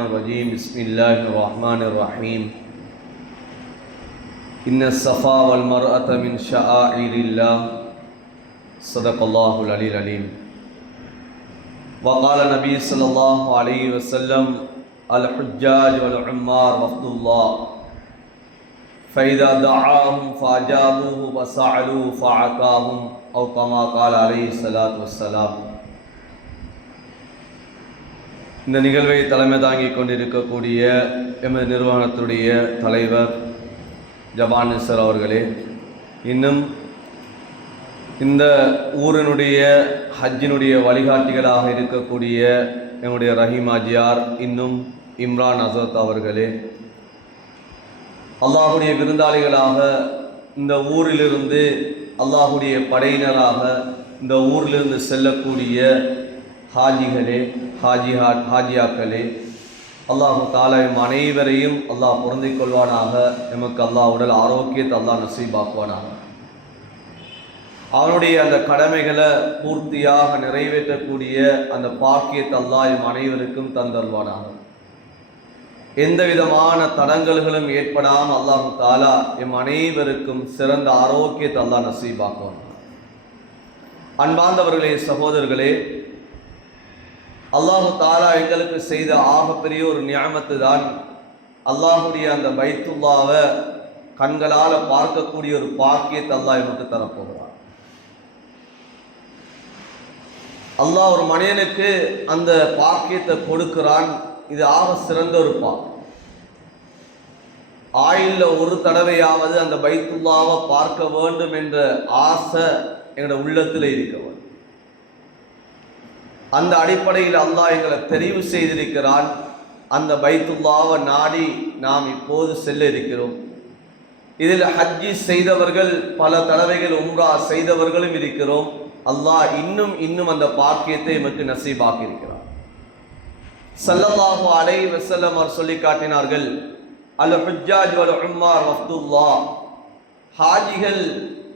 الرجيم بسم الله الرحمن الرحيم إن الصفا والمروة من شعائر الله صدق الله العلي العليم وقال النبي صلى الله عليه وسلم الحجاج والعمار وفد الله فإذا دعاهم فأجابوه وسألوه فأعطاهم أو كما قال عليه الصلاة والسلام. இந்த நிகழ்வை தலைமை தாங்கிக் கொண்டிருக்கக்கூடிய எமது நிறுவனத்துடைய தலைவர் ஜபான் நிசர் அவர்களே, இன்னும் இந்த ஊரினுடைய ஹஜ்ஜினுடைய வழிகாட்டிகளாக இருக்கக்கூடிய எங்களுடைய ரஹீம் ஆஜியார், இன்னும் இம்ரான் ஹசரத் அவர்களே, அல்லாஹுடைய விருந்தாளிகளாக இந்த ஊரிலிருந்து அல்லாஹுடைய படையினராக இந்த ஊரிலிருந்து செல்லக்கூடிய ஹாஜிகளே, ஹாஜியாக்களே, அல்லாஹு தாலா எம் அனைவரையும் அல்லாஹ் பொருந்திக் கொள்வானாக. எமக்கு அல்லாஹ் உடல் ஆரோக்கியத்தை அல்லாஹ் நசீபாக்குவானாக. அவனுடைய அந்த கடமைகளை பூர்த்தியாக நிறைவேற்றக்கூடிய அந்த பாக்கியத்தை அல்லாஹ் எம் அனைவருக்கும் தந்தருவானாக. எந்த விதமான தடங்கல்களும் ஏற்படாமல் அல்லாஹு தாலா எம் அனைவருக்கும் சிறந்த ஆரோக்கியத்தை அல்லாஹ் நசீபாக்குவானாக. அன்பார்ந்தவர்களே, சகோதரர்களே, அல்லாஹு தாலா எங்களுக்கு செய்த ஆகப்பெரிய ஒரு நியாமத்து தான் அல்லாஹுடைய அந்த பைத்துல்லாவை கண்களால் பார்க்கக்கூடிய ஒரு பாக்கியத்தை அல்லாஹ் எமக்கு தரப்போகிறார். அல்லாஹ் ஒரு மனிதனுக்கு அந்த பாக்கியத்தை கொடுக்கிறான். இது ஆக சிறந்த ஒரு பாக்கியம். ஆயுள்ல ஒரு தடவையாவது அந்த பைத்துல்லாவை பார்க்க வேண்டும் என்ற ஆசை எங்களோட உள்ளத்தில் இருக்க வேண்டும். அந்த அடிப்படையில் அல்லாஹ் எங்களை தெரிவு செய்திருக்கிறான். அந்த பைத்துல்லாவை நாடி நாம் இப்போது செல்ல இருக்கிறோம். இதில் ஹஜ்ஜி செய்தவர்கள், பல தடவைகள் உம்ரா செய்தவர்களும் இருக்கிறோம். அல்லாஹ் இன்னும் அந்த பாக்கியத்தை எமக்கு நசீபாக்கி இருக்கிறார். ஸல்லல்லாஹு அலைஹி வஸல்லம் அவர் சொல்லி காட்டினார்கள், அல் ஹுஜ்ஜாஜ் வல் உம்மார் வஃதுல்லாஹ். ஹாஜிகள்,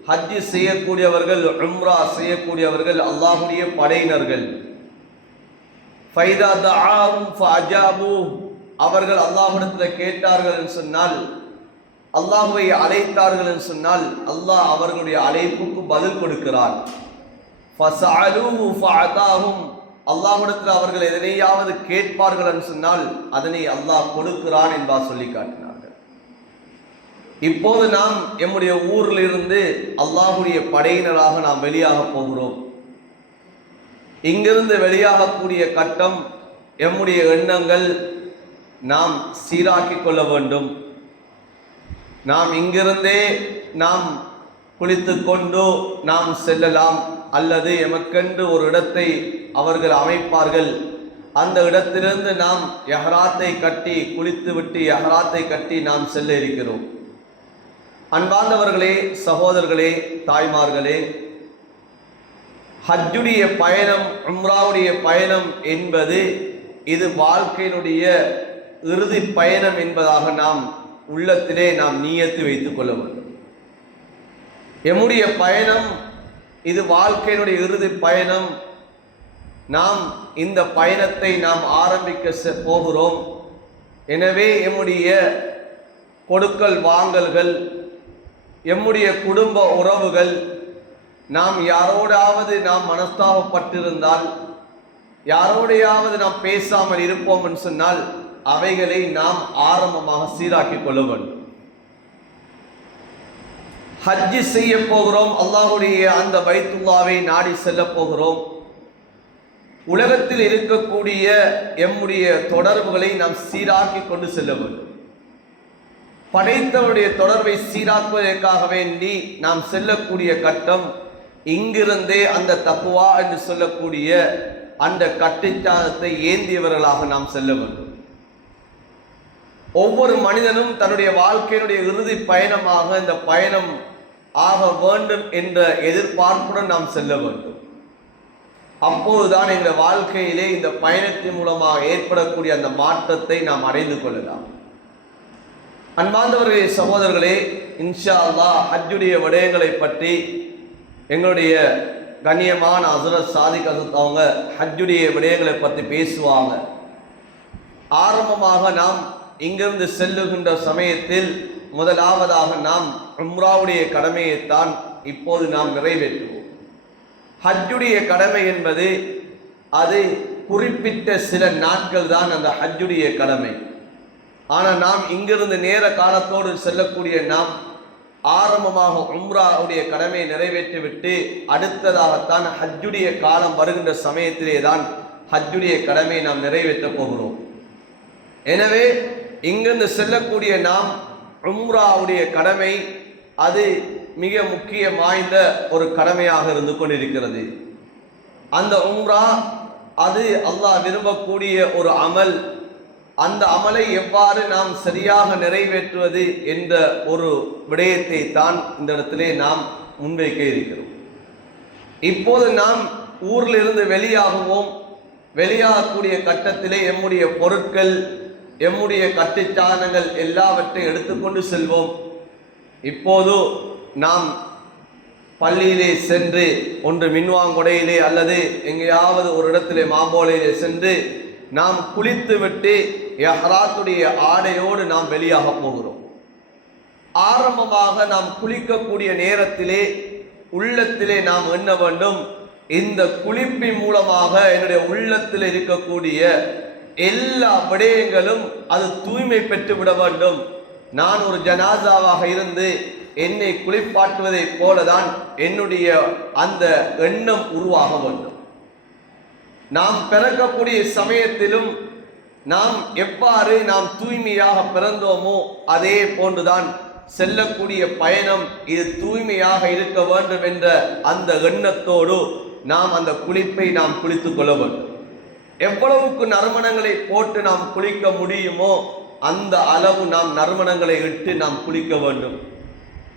ஹஜ்ஜி செய்யக்கூடியவர்கள், உம்ரா செய்யக்கூடியவர்கள் அல்லாஹ்வுடைய படையினர்கள். ஃபைதா தஆஹும் ஃபஅஜாபூஹ். அவர்கள் அல்லாஹ்விடத்தில் கேட்டார்கள் என்று சொன்னால், அல்லாஹ்வை அழைத்தார்கள் என்று சொன்னால், அல்லாஹ் அவர்களுடைய அழைப்புக்கு பதில் கொடுக்கிறார். ஃபஸஅலூஹு ஃபஅதாஹும். அல்லாஹ்விடத்தில் அவர்கள் எதனையாவது கேட்பார்கள் என்று சொன்னால் அதனை அல்லாஹ் கொடுக்கிறான் என்பார் சொல்லி காட்டினார்கள். இப்போது நாம் எம்முடைய ஊரில் இருந்து அல்லாஹ்வுடைய படையினராக நாம் வெளியாக போகிறோம். இங்கிருந்து வெளியாகக்கூடிய கட்டம், எம்முடைய எண்ணங்கள் நாம் சீராக்கி கொள்ள வேண்டும். நாம் இங்கிருந்தே நாம் குளித்து கொண்டு நாம் செல்லலாம், அல்லது எமக்கென்று ஒரு இடத்தை அவர்கள் அமைப்பார்கள். அந்த இடத்திலிருந்து நாம் எஹ்ராத்தை கட்டி, குளித்து விட்டு எஹ்ராத்தை கட்டி நாம் செல்ல இருக்கிறோம். அன்பார்ந்தவர்களே, சகோதரர்களே, தாய்மார்களே, ஹஜ்ஜுடைய பயணம், உம்ராவுடைய பயணம் என்பது இது வாழ்க்கையினுடைய இறுதி பயணம் என்பதாக நாம் உள்ளத்திலே நாம் நியத்து வைத்துக் கொள்ள வேண்டும். எம்முடைய பயணம் இது வாழ்க்கையினுடைய இறுதி பயணம். நாம் இந்த பயணத்தை நாம் ஆரம்பிக்க போகிறோம். எனவே எம்முடைய கொடுக்கல் வாங்கல்கள், எம்முடைய குடும்ப உறவுகள், நாம் யாரோடாவது நாம் மனஸ்தாபப்பட்டிருந்தால், யாரோடையாவது நாம் பேசாமல் இருப்போம் என்று சொன்னால் அவைகளை நாம் ஆரம்பமாக சீராக்கி கொள்ள வேண்டும். ஹஜ்ஜி செய்ய போகிறோம், அல்லாஹுடைய அந்த பைத்துல்லாவை நாடி செல்ல போகிறோம். உலகத்தில் இருக்கக்கூடிய எம்முடைய தொடர்புகளை நாம் சீராக்கி கொண்டு செல்ல வேண்டும். படைத்தவருடைய தொடர்பை சீராக்குவதற்காக வேண்டி நாம் செல்லக்கூடிய கட்டம், இங்கிருந்தே அந்த தக்வா என்று சொல்லக்கூடிய அந்த கட்டுச்சாதத்தை ஏந்தியவர்களாக நாம் செல்ல வேண்டும். ஒவ்வொரு மனிதனும் தன்னுடைய வாழ்க்கையினுடைய இறுதி பயணமாக இந்த பயணம் ஆக வேண்டும் என்ற எதிர்பார்ப்புடன் நாம் செல்ல வேண்டும். அப்போதுதான் எங்கள் வாழ்க்கையிலே இந்த பயணத்தின் மூலமாக ஏற்படக்கூடிய அந்த மாற்றத்தை நாம் அடைந்து கொள்ளலாம். அன்பார்ந்தவர்களே, சகோதரர்களே, இன்ஷா அல்லாஹ் ஹஜ்ஜுடைய விடயங்களை பற்றி எங்களுடைய கண்ணியமான ஹஸரத் சாதிக் ஹஸரத் அவங்க ஹஜ்ஜுடைய விடயங்களை பற்றி பேசுவாங்க. ஆரம்பமாக நாம் இங்கிருந்து செல்லுகின்ற சமயத்தில் முதலாவதாக நாம் உம்ராவுடைய கடமையைத்தான் இப்போது நாம் நிறைவேற்றுவோம். ஹஜ்ஜுடைய கடமை என்பது அது குறிப்பிட்ட சில நாட்கள் தான் அந்த ஹஜ்ஜுடைய கடமை. ஆனால் நாம் இங்கிருந்து நேர காலத்தோடு செல்லக்கூடிய நாம் ஆரம்பமாக உம்ராவுடைய கடமையை நிறைவேற்றிவிட்டு அடுத்ததாகத்தான் ஹஜ்ஜுடைய காலம் வருகின்ற சமயத்திலே தான் ஹஜ்ஜுடைய கடமையை நாம் நிறைவேற்றப் போகிறோம். எனவே இங்கிருந்து செல்லக்கூடிய நாம் உம்ராவுடைய கடமை அது மிக முக்கியம் வாய்ந்த ஒரு கடமையாக இருந்து கொண்டிருக்கிறது. அந்த உம்ரா அது அல்லாஹ் விரும்பக்கூடிய ஒரு அமல். அந்த அமலை எவ்வாறு நாம் சரியாக நிறைவேற்றுவது என்ற ஒரு விடயத்தை தான் இந்த இடத்திலே நாம் முன்வைக்க இருக்கிறோம். இப்போது நாம் ஊரிலிருந்து வெளியாகுவோம். வெளியாகக்கூடிய கட்டத்திலே எம்முடைய பொருட்கள், எம்முடைய கட்டுச்சாதனங்கள் எல்லாவற்றையும் எடுத்துக்கொண்டு செல்வோம். இப்போது நாம் பள்ளியிலே சென்று ஒன்று மின்வாங்குடையிலே அல்லது எங்கேயாவது ஒரு இடத்திலே மாம்போலையிலே சென்று நாம் குளித்து விட்டு இஹ்ராத்துடைய ஆடையோடு நாம் வெளியாக போகிறோம். ஆரம்பமாக நாம் குளிக்கக்கூடிய நேரத்திலே உள்ளத்திலே நாம் எண்ண வேண்டும், இந்த குளிப்பின் மூலமாக என்னுடைய உள்ளத்தில் இருக்கக்கூடிய எல்லா விடயங்களும் அது தூய்மை பெற்று விட வேண்டும். நான் ஒரு ஜனாசாவாக இருந்து என்னை குளிப்பாட்டுவதை போலதான் என்னுடைய அந்த எண்ணம் உருவாக வேண்டும். நாம் பிறக்கக்கூடிய சமயத்திலும் நாம் எவ்வாறு நாம் தூய்மையாக பிறந்தோமோ அதே போன்றுதான் செல்லக்கூடிய பயணம் இது தூய்மையாக இருக்க வேண்டும் என்ற அந்த எண்ணத்தோடு நாம் அந்த குளிப்பை நாம் குளித்துக் கொள்ள வேண்டும். எவ்வளவுக்கு நறுமணங்களை போட்டு நாம் குளிக்க முடியுமோ அந்த அளவு நாம் நறுமணங்களை இட்டு நாம் குளிக்க வேண்டும்.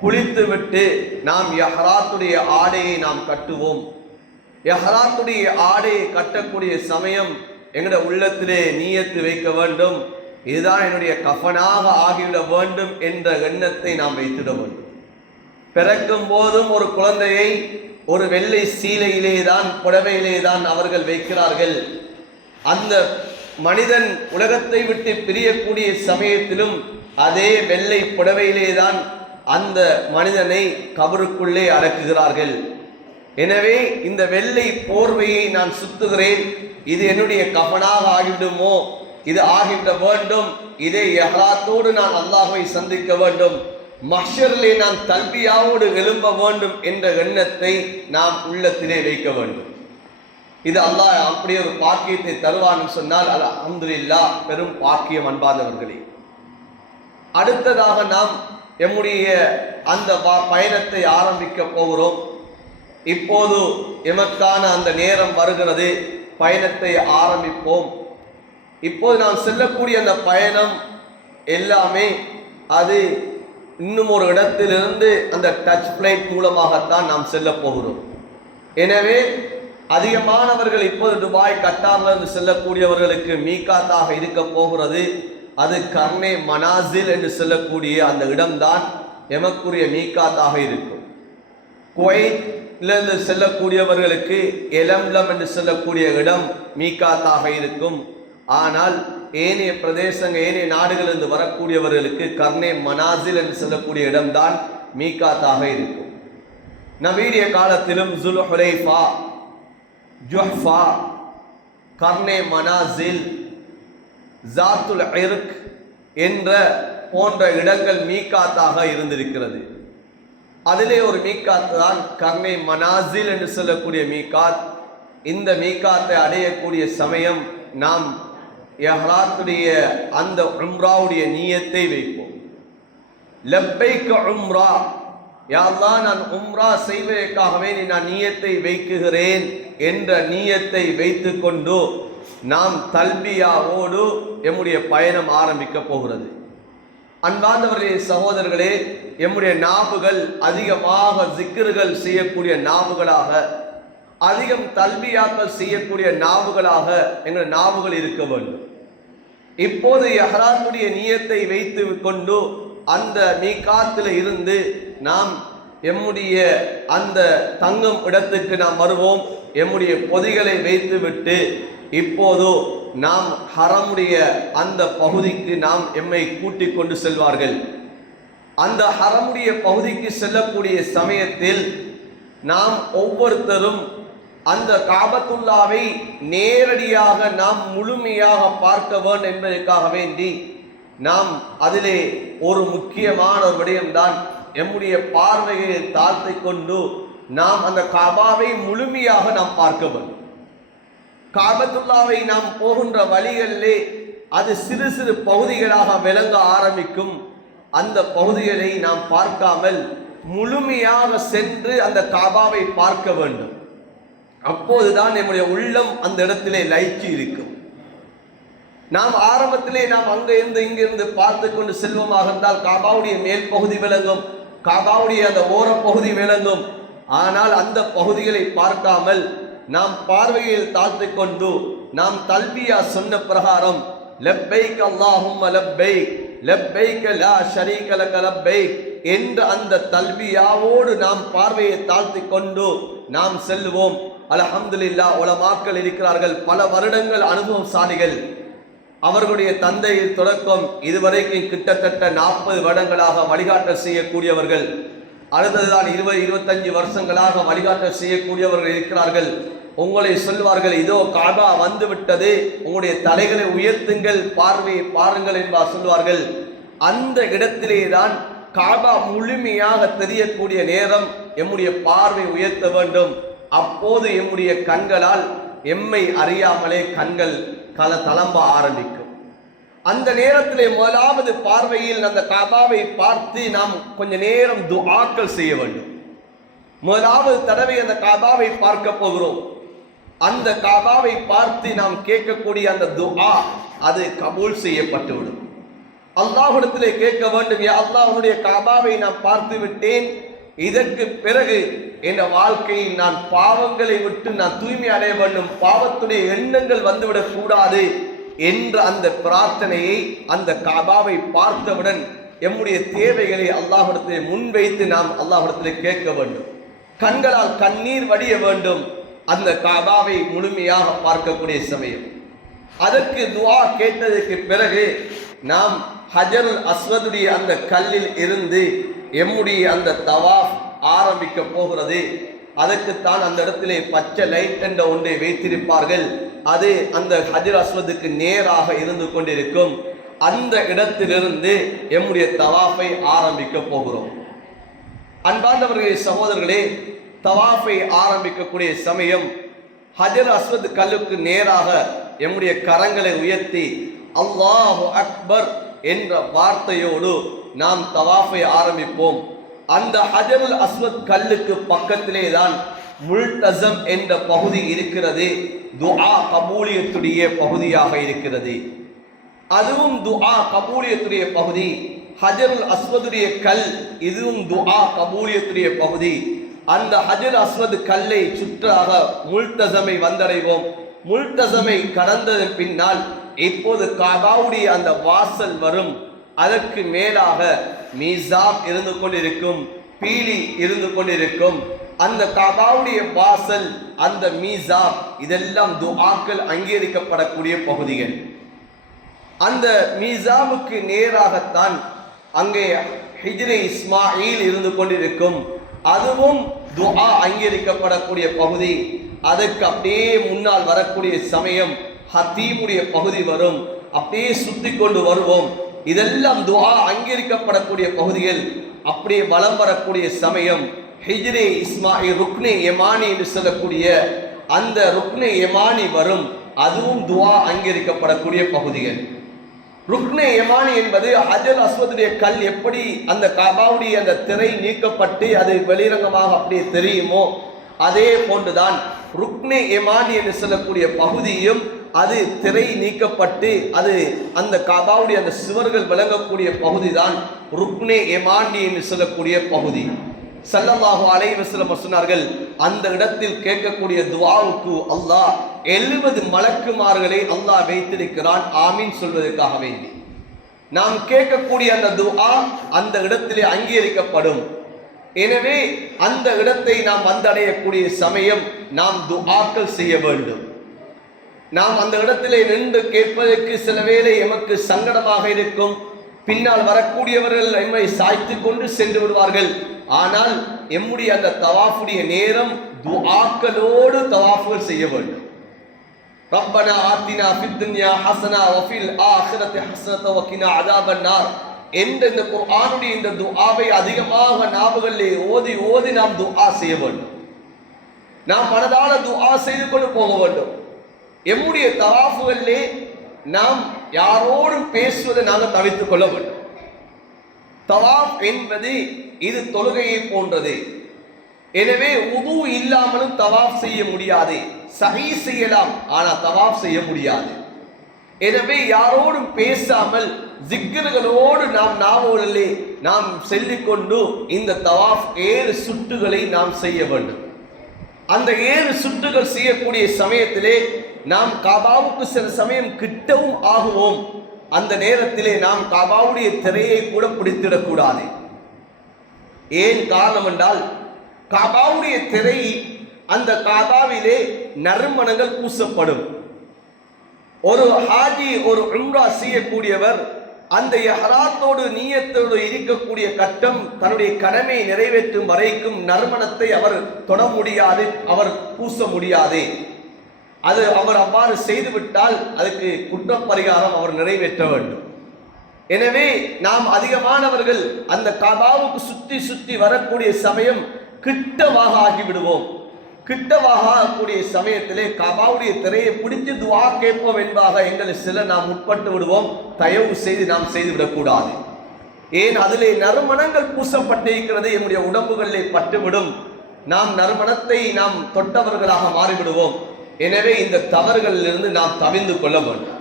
குளித்து விட்டு நாம் இஹ்ராத்துடைய ஆடையை நாம் கட்டுவோம். இஹ்ராத்துடைய ஆடையை கட்டக்கூடிய சமயம் எங்களுடைய உள்ளத்திலே நியத்து வைக்க வேண்டும், இதுதான் என்னுடைய கஃபனாக ஆகிவிட வேண்டும் என்ற எண்ணத்தை நாம் வைத்திட வேண்டும். பிறக்கும் போதும் ஒரு குழந்தையை ஒரு வெள்ளை சீலையிலே தான் புடவையிலே தான் அவர்கள் வைக்கிறார்கள். அந்த மனிதன் உலகத்தை விட்டு பிரியக்கூடிய சமயத்திலும் அதே வெள்ளை புடவையிலே தான் அந்த மனிதனை கபருக்குள்ளே அடக்குகிறார்கள். எனவே இந்த வெள்ளை போர்வையை நான் சுத்துகிறேன், இது என்னுடைய கஃபனாக ஆகிவிடுமோ, இது ஆகிவிட வேண்டும், இதை இஹ்ராத்தோடு நான் அல்லாஹ்வை சந்திக்க வேண்டும், மஹ்ஷரிலே நான் தல்பியாவோடு எழும்ப வேண்டும் என்ற எண்ணத்தை நாம் உள்ளத்திலே வைக்க வேண்டும். இது அல்லாஹ் அப்படியே ஒரு பாக்கியத்தை தருவான்னு சொன்னால் அல்ஹம்துலில்லாஹ், பெரும் பாக்கியம் அன்பார்ந்தவர்களே. அடுத்ததாக நாம் எம்முடைய அந்த பயணத்தை ஆரம்பிக்க போகிறோம். இப்போது எமக்கான அந்த நேரம் வருகிறது, பயணத்தை ஆரம்பிப்போம். இப்போது நாம் செல்லக்கூடிய அந்த பயணம் எல்லாமே அது இன்னும் ஒரு இடத்திலிருந்து அந்த டச் பிளைட் மூலமாகத்தான் நாம் செல்ல போகிறோம். எனவே அதிகமானவர்கள் இப்போது துபாய் கட்டாரிலிருந்து செல்லக்கூடியவர்களுக்கு மீகாத்தாக இருக்க போகிறது அது கர்னே மனாசில் என்று சொல்லக்கூடிய அந்த இடம்தான் எமக்குரிய மீகாத்தாக இருக்கும். குவைத்திலிருந்து செல்லக்கூடியவர்களுக்கு எலம்லம் என்று சொல்லக்கூடிய இடம் மீகாத்தாக இருக்கும். ஆனால் ஏனைய பிரதேசங்கள் ஏனைய நாடுகளிலிருந்து வரக்கூடியவர்களுக்கு கர்னே மனாசில் என்று சொல்லக்கூடிய இடம்தான் மீகாத்தாக இருக்கும். நவீன காலத்திலும் ஜுல் ஹுலைஃபா, ஜுஹ்ஃபா, கர்னே மனாசில், ஜாத்துல் இர்க் என்ற போன்ற இடங்கள் மீகாத்தாக இருந்திருக்கிறது. அதிலே ஒரு மீகாத் தான் கர்னே மனாசில் என்று சொல்லக்கூடிய மீகாத். இந்த மீகாத்தை அடையக்கூடிய சமயம் நாம் இஹ்ராத்துடைய அந்த உம்ராவுடைய நியத்தை வைப்போம். லப்பைக உம்ரா, யா அல்லாஹ் நான் உம்ரா செய்வதற்காகவே நான் நியத்தை வைக்குகிறேன் என்ற நியத்தை வைத்துக் கொண்டு நாம் தல்பியாவோடு எம்முடைய பயணம் ஆரம்பிக்க போகிறது. அன்பார்ந்தவர்களே, சகோதரர்களே, எம்முடைய நாவுகள் அதிகமாக ஜிக்ர்கள் செய்யக்கூடிய நாவுகளாக, அதிகம் தல்பியாக்கள் செய்யக்கூடிய நாவுகளாக எங்கள் நாவுகள் இருக்க வேண்டும். இப்போது இஹ்ராத்துடைய நியத்தை வைத்து கொண்டு அந்த மீகாத்தில் இருந்து நாம் எம்முடைய அந்த தங்கும் இடத்துக்கு நாம் வருவோம். எம்முடைய பொதிகளை வைத்துவிட்டு இப்போது நாம் ஹரமுடைய அந்த பகுதிக்கு நாம் எம்மை கூட்டிக் கொண்டு செல்வார்கள். அந்த ஹரமுடைய பகுதிக்கு செல்லக்கூடிய சமயத்தில் நாம் ஒவ்வொருத்தரும் அந்த காபத்துல்லாவை நேரடியாக நாம் முழுமையாக பார்க்க வேண்டும் என்பதற்காக வேண்டி நாம் அதிலே ஒரு முக்கியமான ஒரு விடயம்தான் எம்முடைய பார்வையை தாழ்த்தி கொண்டு நாம் அந்த காபாவை முழுமையாக நாம் பார்க்க வேண்டும். காபத்துல்லாவை நாம் போகின்ற வழிகளிலே அது சிறு சிறு பகுதிகளாக விளங்க ஆரம்பிக்கும். அந்த பகுதிகளை நாம் பார்க்காமல் முழுமையாக சென்று அந்த காபாவை பார்க்க வேண்டும். அப்போதுதான் நம்முடைய உள்ளம் அந்த இடத்திலே லயிச்சு இருக்கும். நாம் ஆரம்பத்திலே நாம் அங்கிருந்து இங்கிருந்து பார்த்து கொண்டு செல்வமாக இருந்தால் காபாவுடைய மேல் பகுதி விளங்கும், காபாவுடைய அந்த ஓரப்பகுதி விளங்கும். ஆனால் அந்த பகுதிகளை பார்க்காமல் நாம் பார்வையில் தாழ்த்தி கொண்டு நாம் தல்பியா சொன்ன பிரகாரம் லப்பைக் அல்லாஹும்ம லப்பைக் லப்பைக் லா ஷரீக லக லப்பைக் என்ற அந்த தல்பியாவோடு நாம் பார்வையை தாழ்த்தி கொண்டு நாம் செல்வோம். அல்ஹம்துலில்லாஹ், உலமாக்கள் இருக்கிறார்கள், பல வருடங்கள் அனுபவசாலிகள். அவர்களுடைய தந்தையில் தொடக்கம் இதுவரைக்கும் கிட்டத்தட்ட 40 வருடங்களாக வழிகாட்டல் செய்யக்கூடியவர்கள். அடுத்ததுதான் 20-25 வருஷங்களாக வழிகாட்டல் செய்யக்கூடியவர்கள் இருக்கிறார்கள். உங்களை சொல்வார்கள், இதோ காபா வந்து விட்டது, உங்களுடைய தலைகளை உயர்த்துங்கள், பார்வையை பாருங்கள் என்பார் சொல்வார்கள். அந்த இடத்திலே தான் காபா முழுமையாக தெரியக்கூடிய நேரம் எம்முடைய பார்வை உயர்த்த வேண்டும். அப்போது எம்முடைய கண்களால் எம்மை அறியாமலே கண்கள் தளம்ப ஆரம்பிக்கும். அந்த நேரத்திலே முதலாவது பார்வையில் அந்த காபாவை பார்த்து நாம் கொஞ்ச நேரம் துஆக்கள் செய்ய வேண்டும். முதலாவது தடவை அந்த காபாவை பார்க்க போகிறோம். அந்த காபாவை பார்த்து நாம் கேட்கக்கூடிய அந்த துஆ அது கபூல் செய்யப்பட்டுவிடும். அல்லாஹ்விடத்திலே கேட்க வேண்டும், யா அல்லாஹ், உன்னுடைய காபாவை நான் பார்த்து விட்டேன், இதற்கு பிறகு என் வாழ்க்கையில் நான் பாவங்களை விட்டு நான் தூய்மை அடைய வேண்டும், பாவத்துடைய எண்ணங்கள் வந்துவிடக் கூடாது என்ற அந்த பிரார்த்தனையை அந்த காபாவை பார்த்தவுடன் எம்முடைய தேவைகளை அல்லாஹ்விடத்திலே முன்வைத்து நாம் அல்லாஹ்விடத்திலே கேட்க வேண்டும். கண்களால் கண்ணீர் வடிய வேண்டும். அந்த காபாவை முழுமையாக பார்க்கக்கூடிய சமயம் அதற்கு துஆ கேட்டதற்கு பிறகு நாம் ஹஜருல் அஸ்வதுடைய அந்த கல்லில் இருந்து எம்முடைய அந்த தவாஃப் ஆரம்பிக்க போகிறது. அதற்குத்தான் அந்த இடத்திலே பச்சை லைட் என்ற ஒன்றை வைத்திருப்பார்கள். அது அந்த ஹஜர் அஸ்வதுக்கு நேராக இருந்து கொண்டிருக்கும். அந்த இடத்திலிருந்து எம்முடைய தவாஃபை ஆரம்பிக்க போகிறோம். அன்பார்ந்தவர்களே, சகோதரர்களே, தவாஃபை ஆரம்பிக்கக்கூடிய சமயம் ஹஜர் அஸ்வத் கல்லுக்கு நேராக எம்முடைய கரங்களை உயர்த்தி அல்லாஹு அக்பர் என்ற வார்த்தையோடு நாம் தவாஃபை ஆரம்பிப்போம். அந்த ஹஜருல் அஸ்வத் கல்லுக்கு பக்கத்திலே தான் முல்தஸம் என்ற பகுதி இருக்கிறது. துஆ கபூலியத்துடைய பகுதியாக இருக்கிறது. அதுவும் துஆ கபூலியத்துடைய பகுதி. ஹஜருல் அஸ்வதுடைய கல், இதுவும் துஆ கபூலியத்துடைய பகுதி. அந்த ஹஜர் அஸ்வத் கல்லை சுற்றாக முல்தஸமை வந்தடைவோம். முல்தஸமை கடந்ததன் பின்னால் இப்போது காபாவுடைய அந்த வாசல் வரும். அதற்கு மேலாக மீசாப் இருந்து கொண்டிருக்கும், பீலி இருந்து கொண்டிருக்கும். அந்த காபாவுடைய வாசல், அந்த மீசாப், இதெல்லாம் துஆக்கள் அங்கீகரிக்கப்படக்கூடிய பகுதிகள். அந்த மீசாமுக்கு நேராகத்தான் அங்கே ஹிஜ்ரே இஸ்மாயில் இருந்து கொண்டிருக்கும். அதுவும் துஆ அங்கீகரிக்கப்படக்கூடிய பகுதி. அதற்கு அப்படியே முன்னால் வரக்கூடிய சமயம் ஹத்தீமுடைய பகுதி வரும். அப்படியே சுத்தி கொண்டு வருவோம். இதெல்லாம் துஆ அங்கீகரிக்கப்படக்கூடிய பகுதிகள். அப்படியே வலம் வரக்கூடிய சமயம் ஹிஜ்ரே இஸ்மாயில், ருக்னே யமானி என்று சொல்லக்கூடிய அந்த ருக்னே யமானி வரும். அதுவும் துஆ அங்கீகரிக்கப்படக்கூடிய பகுதிகள். ருக்னே யமானி என்பது ஹஜர் அஸ்வதுடைய கல் எப்படி அந்த காபாவுடைய அந்த திரை நீக்கப்பட்டு அது வெளிரங்கமாக அப்படியே தெரியுமோ அதே போன்றுதான் ருக்னே யமானி என்று சொல்லக்கூடிய பகுதியும் அது திரை நீக்கப்பட்டு அது அந்த காபாவுடைய அந்த சுவர்கள் விளங்கக்கூடிய பகுதி தான் ருக்னே யமானி என்று சொல்லக்கூடிய பகுதி. ஸல்லல்லாஹு அலைஹி வஸல்லம் சொன்னார்கள், அந்த இடத்தில் கேட்கக்கூடிய துஆவுக்கு அல்லாஹ் 70 மலக்குமார்களை அல்லாஹ் வைத்திருக்கிறான் ஆமீன் சொல்வதற்காக வேண்டி. நாம் கேட்கக்கூடிய அந்த துஆ அந்த இடத்திலே அங்கீகரிக்கப்படும். எனவே அந்த இடத்தை நாம் வந்தடையக்கூடிய சமயம் நாம் துஆக்கள் செய்ய வேண்டும். நாம் அந்த இடத்திலே நின்று கேட்பதற்கு சில வேளை எமக்கு சங்கடமாக இருக்கும். பின்னால் வரக்கூடியவர்கள் எம்மை சாய்த்து கொண்டு சென்று விடுவார்கள். ஆனால் எம்முடைய அந்த தவாஃபுடைய நேரம் துஆக்களோடு தவாஃபுகள் செய்ய வேண்டும். ரப்பனா ஆத்தினா ஃபித் துன்யா ஹஸனா வ ஃபில் ஆখিরাতি ஹஸனத வ கினா அஸாபன் நார் என்ற இந்த குர்ஆனுடைய இந்த துஆவை அதிகமாக நாவுகளிலே ஓதி ஓதி நாம் துஆ செய்ய வேண்டும். நாம் மனதால துஆ செய்து கொண்டு போக வேண்டும். எம்முடைய தவாஃபுகளிலே நாம் யாரோடும் பேசுவதை நாங்கள் தவிர்த்துக் கொள்ள வேண்டும். தவாஃப் என்பது இது தொழுகையை போன்றது. எனவே உது இல்லாமலும் தவாஃப் செய்ய முடியாது. சஹீ செய்யலாம், ஆனால் தவாஃப் செய்ய முடியாது. எனவே யாரோடும் பேசாமல் ஜிக்ருகளோடு நாம் நாவோலே நாம் சொல்லிக்கொண்டு இந்த தவாஃப் 7 சுற்றுகளை நாம் செய்ய வேண்டும். அந்த 7 சுற்றுகள் செய்யக்கூடிய சமயத்திலே நாம் காபாவுக்கு சில சமயம் கிட்டவும் ஆகுவோம். அந்த நேரத்திலே நாம் காபாவுடைய திரையை கூட பிடித்திடக்கூடாது. ஏன் காரணம் என்றால் காபாவுடைய திரை அந்த காபாவிலே நறுமணங்கள் பூசப்படும். ஒரு ஹாஜி ஒரு உம்ரா செய்யக்கூடியவர் அந்த இஹ்ராத்தோடு நியத்தோடு இருக்கக்கூடிய கட்டம் தன்னுடைய கடமையை நிறைவேற்றும் வரைக்கும் நறுமணத்தை அவர் தொட முடியாது, அவர் பூச முடியாது. அது அவர் அவ்வாறு செய்துவிட்டால் அதுக்கு குற்றப்பரிகாரம் அவர் நிறைவேற்ற வேண்டும். எனவே நாம் அதிகமானவர்கள் அந்த காபாவுக்கு சுற்றி சுற்றி வரக்கூடிய சமயம் கிட்டவாக ஆகிவிடுவோம். கிட்டவாக ஆகக்கூடிய சமயத்திலே காபாவுடைய திரையை பிடித்து துஆ கேட்போம் என்பதாக எங்களை சில நாம் உட்பட்டு விடுவோம். தயவு செய்து நாம் செய்துவிடக்கூடாது. ஏன் அதிலே நறுமணங்கள் பூசப்பட்டிருக்கிறது, என்னுடைய உடம்புகளிலே பட்டுவிடும். நாம் நறுமணத்தை நாம் தொட்டவர்களாக மாறிவிடுவோம். எனவே இந்த தவறுகளிலிருந்து நாம் தவிர்ந்து கொள்ள வேண்டும்.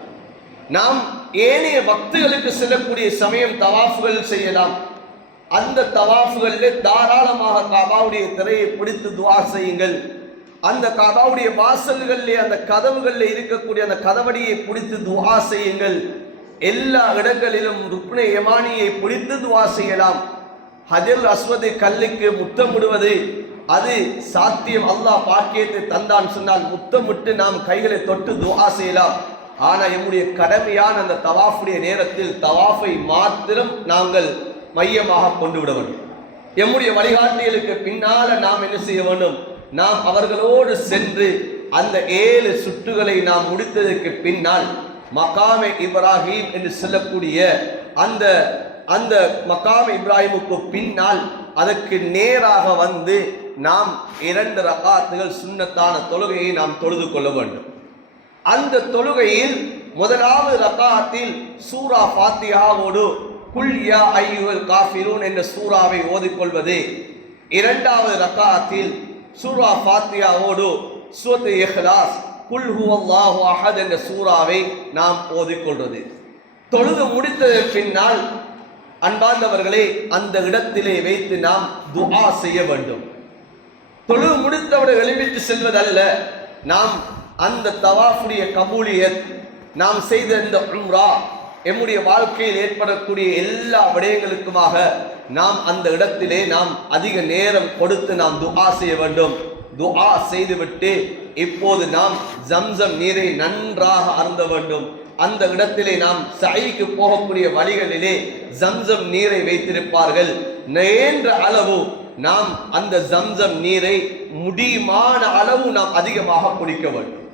நாம் ஏனைய பக்தர்களுக்கு செல்லக்கூடிய சமயம் தவாஃபுகள் செய்யலாம். அந்த தவாஃபுகளிலே தாராளமாக காபாவுடைய திரையை பிடித்து துஆ செய்யுங்கள். அந்த காபாவுடைய வாசல்களிலே அந்த கதவுகளில் இருக்கக்கூடிய அந்த கதவடியை பிடித்து துஆ செய்யுங்கள். எல்லா இடங்களிலும் ருக்னே யமானியை பிடித்து துஆ செய்யலாம். ஹஜர் அஸ்வது கல்லுக்கு முத்தமிடுவது அது சாத்தியம். அல்லாஹ் பாக்கியத்தை தந்தான் சொன்னால் முத்தமிட்டு நாம் கைகளை தொட்டு துஆ செய்யலாம். ஆனால் நம்முடைய கடமையான அந்த தவாஃபுடைய நேரத்தில் தவாஃபை மாத்திரம் நாங்கள் மையமாக கொண்டு விட வேண்டும். எம்முடைய வழிகாட்டிகளுக்கு பின்னால நாம் என்ன செய்ய வேண்டும்? நாம் அவர்களோடு சென்று அந்த 7 சுற்றுகளை நாம் முடித்ததற்கு பின்னால் மகாமே இப்ராஹிம் என்று சொல்லக்கூடிய அந்த அந்த மகாமே இப்ராஹிமுக்கு பின்னால் அதற்கு நேராக வந்து நாம் 2 ரகாத்துகள் சுன்னத்தான தொழுகையை நாம் தொழுது கொள்ள வேண்டும். அந்த தொழுகையில் முதலாவது ரகாத்தில் சூரா ஃபாத்திஹாவோடு குல் யா அய்யுல் காஃபிரூன் என்ற சூராவை ஓதிக்கொள்வது. இரண்டாவது ரகாத்தில் சூரா ஃபாத்திஹாவோடு சூரத் இஹ்லாஸ் குல் ஹுவல்லாஹு அஹத் என்ற சூராவை நாம் ஓதிக்கொள்வது. தொழுது முடித்ததற்கு பின்னால் அன்பார்ந்தவர்களே அந்த இடத்திலே வைத்து நாம் துஆ செய்ய வேண்டும். தொழுது முடித்தவுடன் எழுப்பிட்டு செல்வதல்ல. நாம் அந்த தவாஃபுடைய கபூலியத் நாம் செய்த இந்த உம்ரா எம்முடைய வாழ்க்கையில் ஏற்படக்கூடிய எல்லா விடயங்களுக்குமாக நாம் அந்த இடத்திலே நாம் அதிக நேரம் கொடுத்து நாம் துஆ செய்ய வேண்டும். துஆ செய்துவிட்டு இப்போது நாம் ஜம்சம் நீரை நன்றாக அருந்த வேண்டும். அந்த இடத்திலே நாம் சைக்கு போகக்கூடிய வழிகளிலே ஜம்சம் நீரை வைத்திருப்பார்கள். நேன்ற அளவு நாம் அந்த ஜம்சம் நீரை முடியுமான அளவு நாம் அதிகமாக குடிக்க வேண்டும்.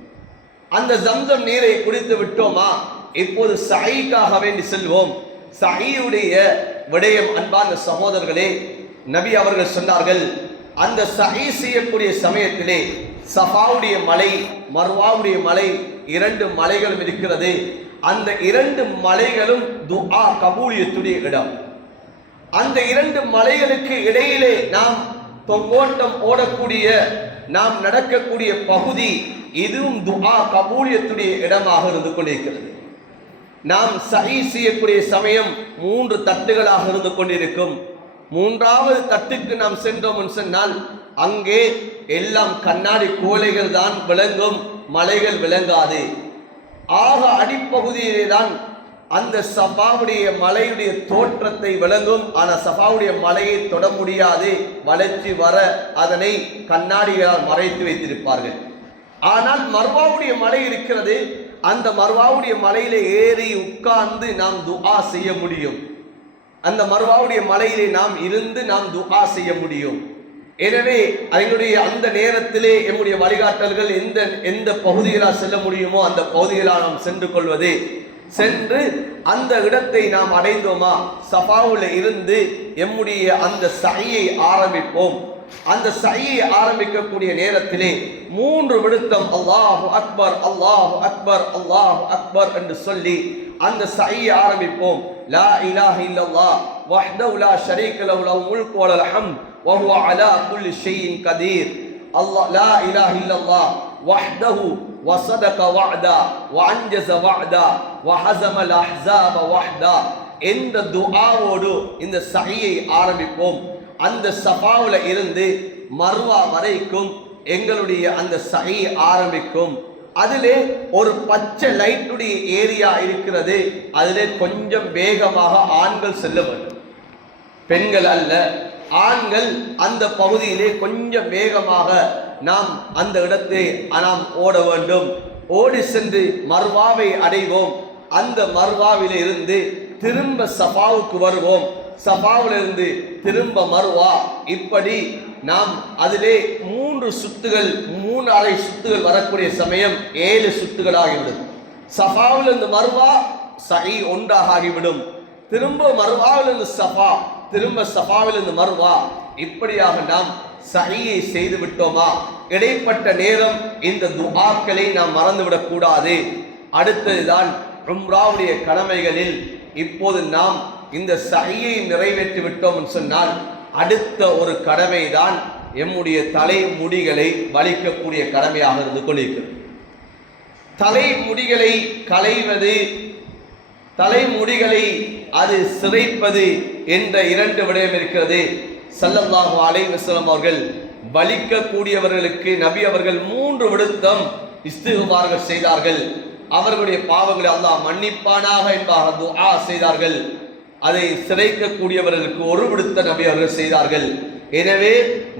அந்த ஜம்சம் நீரை குடித்து விட்டோமா, இப்போது சஹீக்காக வேண்டி செல்வோம். சஹீயுடைய விடயம் அன்பான சகோதரர்களே, நபி அவர்கள் சொன்னார்கள், அந்த சஹீ செய்யக்கூடிய சமயத்திலே சஃபாவுடைய மலை மர்வாவுடைய மலை 2 மலைகளும் இருக்கிறது. அந்த 2 மலைகளும் துஆ கபூலியத்துடைய இடம். அந்த 2 மலைகளுக்கு இடையிலே நாம் தொங்கோட்டம் ஓடக்கூடிய நாம் நடக்கக்கூடிய பகுதி, இதுவும் துஆ கபூலியத்துடைய இடமாக இருந்து கொண்டிருக்கிறது. நாம் சஹீ செய்யக்கூடிய சமயம் 3 தட்டுகளாக இருந்து கொண்டிருக்கும். 3வது தட்டுக்கு நாம் சென்றோம் சொன்னால் அங்கே எல்லாம் கண்ணாடி கோலைகள் தான் விளங்கும், மலைகள் விளங்காது. ஆக அடிப்பகுதியிலே தான் அந்த சஃபாவுடைய மலையுடைய தோற்றத்தை விளங்கும். ஆனால் சஃபாவுடைய மலையை தொட முடியாது, வளைச்சி வர அதனை கண்ணாடிகளால் மறைத்து வைத்திருப்பார்கள். ஆனால் மர்வாவுடைய மலை இருக்கிறது, அந்த மர்வாவுடைய மலையிலே ஏறி உட்கார்ந்து நாம் துஆ செய்ய முடியும். அந்த மர்வாவுடைய மலையிலே நாம் இருந்து நாம் துஆ செய்ய முடியும். எனவே அதனுடைய அந்த நேரத்திலே நம்முடைய வழிகாட்டல்கள் எந்த பகுதிகளால் செல்ல முடியுமோ அந்த பகுதிகளால் நாம் சென்று கொள்வது. சென்று அந்த இடத்தை நாம் அடைந்தோமா, சஃபாவுல இருந்து எம்முடைய அந்த சையை ஆரம்பிப்போம். அந்த சையை ஆரம்பிக்கக்கூடிய நேரத்திலே 3 விடுத்தம் அல்லாஹு அக்பர் அல்லாஹு அக்பர் அல்லாஹு அக்பர் என்று சொல்லி அந்த சையை ஆரம்பிப்போம். லா இலாஹ இல்லல்லாஹ் வஹ்தஹு லா ஷரீக லஹு லஹுல் முல்கு வ லஹுல் ஹம்த் வ ஹுவ அலா குல்லி ஷைஇன் கதீர். அல்லாஹ் லா இலாஹ இல்லல்லாஹ் வஹ்தஹு வ ஸதக வஅதா வ அன்ஜஸ வஅதா வ ஹஸமல் அஹ்ஸாப வஹ்தா என்ற துஆவோடு இந்த சையை ஆரம்பிப்போம். அந்த சஃபாவுல இருந்து மர்வா வரைக்கும் எங்களுடைய அந்த சை ஆரம்பிக்கும். அதிலே ஒரு பச்சை லைட்டுடைய ஏரியா இருக்கிறது. அதிலே கொஞ்சம் வேகமாக ஆண்கள் செல்ல வேண்டும், பெண்கள் அல்ல. ஆண்கள் அந்த பகுதியிலே கொஞ்சம் வேகமாக நாம் அந்த இடத்தை நாம் ஓட வேண்டும். ஓடி சென்று மர்வாவை அடைவோம். அந்த மர்வாவிலே இருந்து திரும்ப சஃபாவுக்கு வருவோம். சஃபாவிலிருந்து திரும்ப மர்வா. இப்படி நாம் அதிலே 3 சுத்துகள் 3 சுத்துகள் வரக்கூடிய சமயம் 7 சுத்துகள் ஆகிவிடும். சஃபாவிலிருந்து மர்வா சை ஒன்றாக ஆகிவிடும். திரும்ப மர்வாவிலிருந்து சஃபா, திரும்ப சஃபாவிலிருந்து மர்வா. இப்படியாக நாம் சையை செய்து விட்டோமா, இடைப்பட்ட நேரம் இந்த துஆக்களை நாம் மறந்துவிடக் கூடாது. அடுத்ததுதான் உம்ராவுடைய கடமைகளில் இப்போது நாம் இந்த சையை நிறைவேற்றி விட்டோம் சொன்னால் அடுத்த ஒரு கடமை தான் எம்முடைய தலைமுடிகளை வலிக்கக்கூடிய கடமையாக இருந்து கொண்டிருக்கிறது. தலைமுடிகளை களைவது, தலைமுடிகளை அது சிறைப்பது என்ற 2 விடயம் இருக்கிறது. ஸல்லல்லாஹு அலைஹி வஸல்லம் அவர்கள் வலிக்கக்கூடியவர்களுக்கு நபி அவர்கள் 3 விடுத்தம் இஸ்திக்பார்கள் செய்தார்கள். அவர்களுடைய பாவங்களை அல்லாஹ் மன்னிப்பானாக என்பதாக துஆ செய்தார்கள். அதை சிறைக்கக்கூடியவர்களுக்கு 1 விடுத்த நபி அவர்கள் செய்தார்கள். எனவே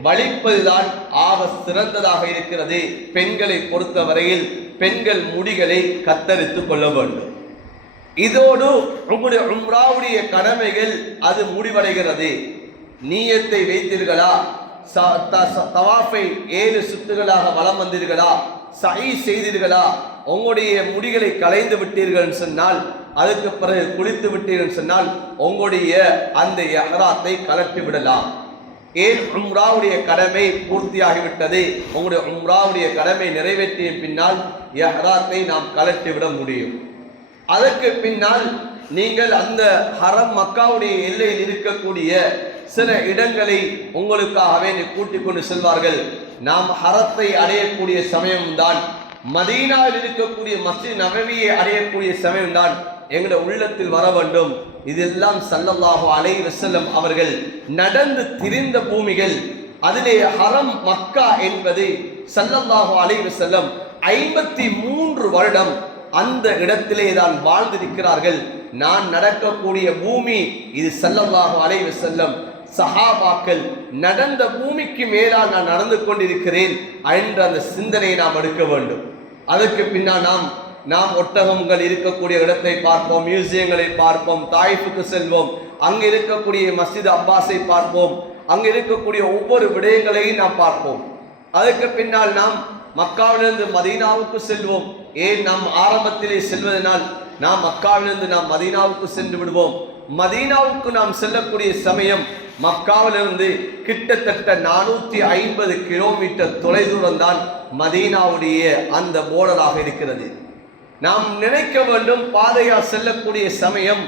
வலிப்பதுதான் ஆக சிறந்ததாக இருக்கிறது. பெண்களை பொறுத்தவரையில் பெண்கள் முடிகளை கத்தரித்துக் கொள்ள வேண்டும். இதோடு உங்களுடைய உம்ராவுடைய கடமைகள் அது முடிவடைகிறது. நீயத்தை வைத்தீர்களா, தவாஃபை 7 சுத்துகளாக வலம் வந்தீர்களா, சை செய்தீர்களா, உங்களுடைய முடிகளை களைந்து விட்டீர்கள் சொன்னால், அதுக்கு பிறகு குளித்து விட்டீர்கள் சொன்னால் உங்களுடைய அந்த இஹ்ராத்தை கலட்டி விடலாம். ஏன் உம்ராவுடைய கடமை பூர்த்தியாகிவிட்டது. உங்களுடைய உம்ராவுடைய கடமை நிறைவேற்றிய பின்னால் இஹ்ராத்தை நாம் கலட்டி விட முடியும். அதற்கு பின்னால் நீங்கள் அந்த ஹரம் மக்காவுடைய எல்லையில் இருக்கக்கூடிய சில இடங்களை உங்களுக்காகவே கூட்டிக் கொண்டு செல்வார்கள். நாம் ஹரத்தை அடையக்கூடிய சமயம்தான், மதீனாவில் இருக்கக்கூடிய மஸ்ஜித் நபவியை அடையக்கூடிய சமயம்தான் எங்களுடைய உள்ளத்தில் வர வேண்டும். இதெல்லாம் ஸல்லல்லாஹு அலைஹி வஸல்லம் அவர்கள் நடந்து திரிந்த பூமிகள். அதிலே ஹரம் மக்கா என்பது ஸல்லல்லாஹு அலைஹி வஸல்லம் 53 வருடம் அந்த இடத்திலே தான் வாழ்ந்திருக்கிறார்கள். நான் நடக்கக்கூடிய பூமி இது ஸல்லல்லாஹு அலைஹி வஸல்லம் சஹாபாக்கள் நடந்த பூமிக்கு மேலால் நான் நடந்து கொண்டிருக்கிறேன் என்ற அந்த சிந்தனையை நாம் எடுக்க வேண்டும். அதற்கு பின்னால் நாம் ஒட்டகங்கள் இருக்கக்கூடிய இடத்தை பார்ப்போம், மியூசியங்களை பார்ப்போம், தாயிஃபுக்கு செல்வோம், அங்கு இருக்கக்கூடிய மஸ்ஜித் அப்பாஸை பார்ப்போம், அங்கு இருக்கக்கூடிய ஒவ்வொரு விடயங்களையும் நாம் பார்ப்போம். அதற்கு பின்னால் நாம் மக்காவிலிருந்து மதீனாவுக்கு செல்வோம். ஏன் நாம் ஆரம்பத்திலே செல்வதனால் நாம் மக்காவிலிருந்து நாம் மதீனாவுக்கு சென்று விடுவோம். மதீனாவுக்கு நாம் செல்லக்கூடிய சமயம் மக்காவிலிருந்து கிட்டத்தட்ட 450 கிலோமீட்டர் தொலைதூரம் தான் மதீனாவுடைய அந்த போர்டராக இருக்கிறது. நாம் நினைக்க வேண்டும் பாதையால் செல்லக்கூடிய சமயம்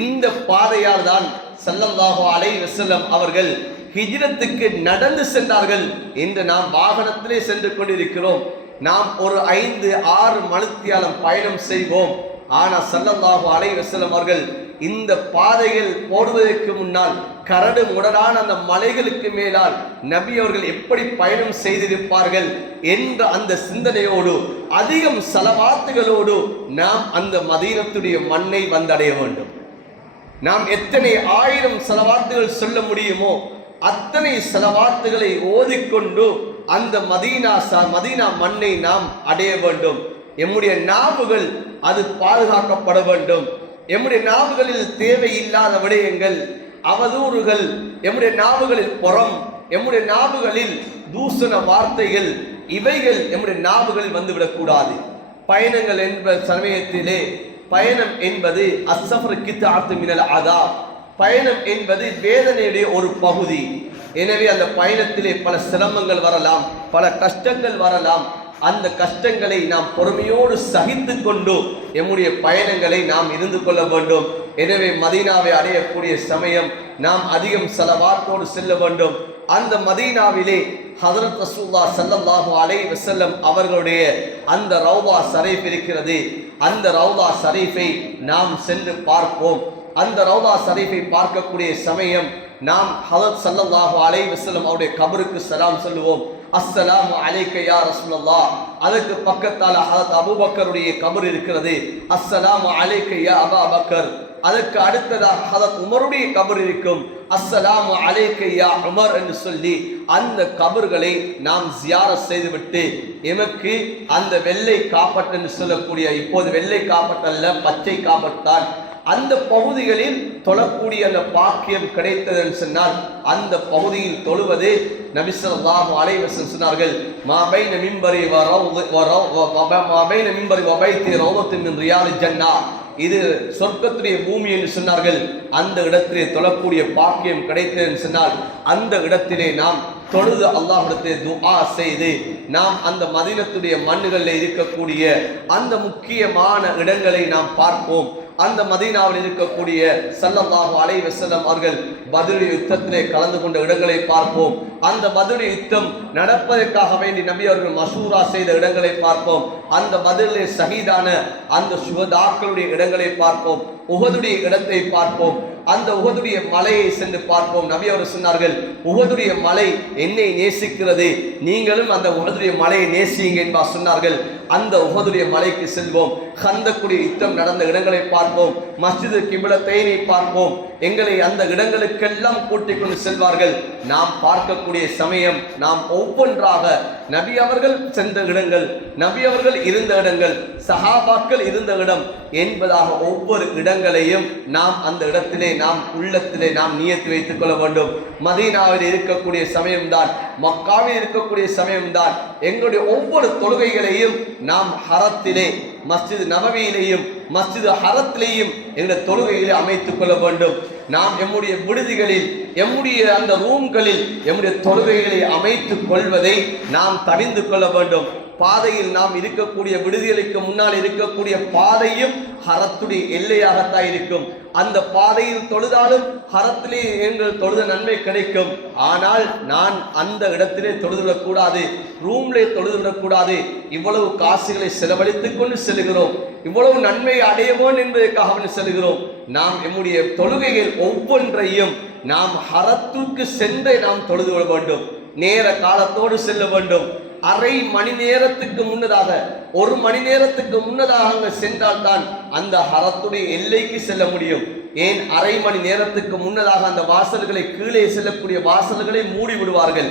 இந்த பாதையால் தான் ஸல்லல்லாஹு அலைஹி வஸல்லம் அவர்கள் ஹிஜ்ரத்துக்கு நடந்து சென்றார்கள் என்று நாம் வாகனத்திலே சென்று கொண்டிருக்கிறோம். நாம் ஒரு 5-6 மணித்தியாலம் பயணம் செய்வோம். ஆனால் ஸல்லல்லாஹு அலைஹி வஸல்லம் அவர்கள் இந்த பாதைகள் போடுவதற்கு முன்னால் கரடு முரடான அந்த மலைகளுக்கு மேலால் நபி அவர்கள் எப்படி பயணம் செய்திருப்பார்கள் என்ற அந்த சிந்தனையோடு அதிகம் ஸலவாத்துகளோடு நாம் அந்த மதீனத்துடைய மண்ணை வந்தடைய வேண்டும். நாம் எத்தனை 1000 ஸலவாத்துகள் சொல்ல முடியுமோ அத்தனை ஸலவாத்துகளை ஓதிக்கொண்டு அந்த மதீனா மண்ணை நாம் அடைய வேண்டும். எம்முடைய நாவுகள் அது பாதுகாக்கப்பட வேண்டும். எம்முடைய நாவுகளில் தேவையில்லாத விடயங்கள், அவதூறுகள், எம்முடைய நாவுகளில் புறம், எம்முடைய நாவுகளில் தூசண வார்த்தைகள், இவைகள் எம்முடைய நாவுகளில் வந்துவிடக்கூடாது. பயணங்கள் என்ப சமயத்திலே பயணம் என்பது அஸ்ஸஃப்ரு கித்ஆத்து மினல் அதாப், பயணம் என்பது வேதனையுடைய ஒரு பகுதி. எனவே அந்த பயணத்திலே பல சிரமங்கள் வரலாம், பல கஷ்டங்கள் வரலாம். அந்த கஷ்டங்களை நாம் பொறுமையோடு சகித்து கொண்டு எம்முடைய பயணங்களை நாம் இருந்து கொள்ள வேண்டும். எனவே மதீனாவை அடையக்கூடிய சமயம் நாம் அதிகம் ஸலவாத்தோடு செல்ல வேண்டும். அந்த மதீனாவிலே ஹஜ்ரத் ரசூலுல்லாஹ் ஸல்லல்லாஹு அலைஹி வஸல்லம் அவர்களுடைய அந்த ரௌதா ஷரீஃப் இருக்கிறது. அந்த ரௌதா ஷரீஃபை நாம் சென்று பார்ப்போம். அந்த ரௌதா ஷரீஃபை பார்க்கக்கூடிய சமயம் நாம் ஹஜ்ரத் ஸல்லல்லாஹு அலைஹி வஸல்லம் அவருடைய கபருக்கு சலாம் சொல்லுவோம். அஸ்ஸலாமு அலைக்க யா ரசூலல்லாஹ். அதற்கு பக்கத்தால் ஹஜ்ரத் அபூபக்கருடைய கபர் இருக்கிறது. அஸ்ஸலாமு அலைக்க யா அபா பக்கர். அதற்கு அடுத்ததாக ஹஜ்ரத் உமருடைய கபர் இருக்கும். அஸ்ஸலாமு அலைக்க யா உமர் என்று சொல்லி அந்த கபர்களை நாம் ஜியாரத் செய்துவிட்டு எமக்கு அந்த வெள்ளை காப்பட் என்று சொல்லக்கூடிய, இப்போது வெள்ளை காப்பட் அல்ல, பச்சை காப்பட்டால் அந்த பகுதிகளில் தொழக்கூடிய அந்த பாக்கியம் கிடைத்தது என்று சொன்னால் அந்த பகுதியில் தொழுவது நபி ஸல்லல்லாஹு அலைஹி வஸல்லம் சொன்னார்கள், மா பைன மிம்பரி வ பைத்தி ரௌதத்துன் மின் ரியாலில் ஜன்னah. இது சொர்க்கத்துடைய பூமி என்று சொன்னார்கள். அந்த இடத்திலே தொழக்கூடிய பாக்கியம் கிடைத்தது என்று சொன்னால் அந்த இடத்திலே நாம் தொழுது அல்லாஹ்விடத்திலே துஆ செய்து நாம் அந்த மதீனத்துடைய மண்ணுகளில் இருக்கக்கூடிய அந்த முக்கியமான இடங்களை நாம் பார்ப்போம். அந்த மதீனாவில் இருக்கக்கூடிய ஸல்லல்லாஹு அலைஹி வஸல்லம் அவர்கள் பத்ர் யுத்தத்திலே கலந்து கொண்ட இடங்களை பார்ப்போம். அந்த பத்ர் யுத்தம் நடப்பதற்காக வேண்டி நபி அவர்கள் மஷூரா செய்த இடங்களை பார்ப்போம். அந்த பத்ரிலே ஷஹீதான அந்த சுஹதாக்களுடைய இடங்களை பார்ப்போம். உஹதுடைய இடத்தை பார்ப்போம். அந்த உஹதுடைய மலையை சென்று பார்ப்போம். நபி அவர்கள் சொன்னார்கள், உஹதுடைய மலை என்னை நேசிக்கிறது, நீங்களும் அந்த உஹதுடைய மலையை நேசியுங்க என்பா சொன்னார்கள். அந்த உஹதுடைய மலைக்கு செல்வோம். கந்தக்குடைய யுத்தம் நடந்த இடங்களை பார்ப்போம். மஸ்ஜிது கிப்லத்தைனை பார்ப்போம். எங்களை அந்த இடங்களுக்கெல்லாம் கூட்டிக் கொண்டு செல்வார்கள். நாம் பார்க்கக்கூடிய சமயம் நாம் ஒவ்வொன்றாக நபி அவர்கள் சென்ற இடங்கள், நபி அவர்கள் இருந்த இடங்கள், சஹாபாக்கள் இருந்த இடம் என்பதாக ஒவ்வொரு இடங்களையும் நாம் அந்த இடத்திலே நாம் உள்ளத்திலே நாம் நியத்து வைத்துக் கொள்ள வேண்டும். மதீனாவில் இருக்கக்கூடிய சமயம்தான், மக்காவில் இருக்கக்கூடிய சமயம்தான் எங்களுடைய ஒவ்வொரு தொழுகைகளையும் நாம் ஹரத்திலே, மஸ்ஜித் நபவியிலேயும் மஸ்ஜித் ஹரத்திலேயும் எங்களுடைய தொழுகையிலே அமைத்துக் கொள்ள வேண்டும். நாம் எம்முடைய விடுதிகளில், எம்முடைய அந்த ரூம்களில் எம்முடைய தொழுகைகளை அமைத்துக் கொள்வதை நாம் தவிர்த்து கொள்ள வேண்டும். பாதையில் நாம் இருக்கக்கூடிய விடுதிகளுக்கு முன்னால் இருக்கக்கூடிய பாதையும் ஹரத்துடைய எல்லையாகத்தான் இருக்கும். அந்த பாதையில் தொழுதாலும் ஹரத்திலே எங்கள் தொழுத நன்மை கிடைக்கும். ஆனால் நான் அந்த இடத்திலே தொழுதுவிடக்கூடாது, ரூம்லே தொழுதுவிடக்கூடாது. இவ்வளவு காசுகளை செலவழித்துக் கொண்டு செல்கிறோம், இவ்வளவு நன்மை அடையவோம் என்பதற்காக செல்கிறோம். நாம் எம்முடைய தொழுகைகள் ஒவ்வொன்றையும் நாம் ஹரத்துக்கு சென்று நாம் தொழுது கொள்ள வேண்டும். நேர காலத்தோடு செல்ல வேண்டும். அரை மணி நேரத்துக்கு முன்னதாக, ஒரு மணி நேரத்துக்கு முன்னதாக அங்க சென்றால்தான் அந்த ஹரத்துடைய எல்லைக்கு செல்ல முடியும். ஏன் அரை மணி நேரத்துக்கு முன்னதாக அந்த வாசல்களை, கீழே செல்லக்கூடிய வாசல்களை மூடி விடுவார்கள்.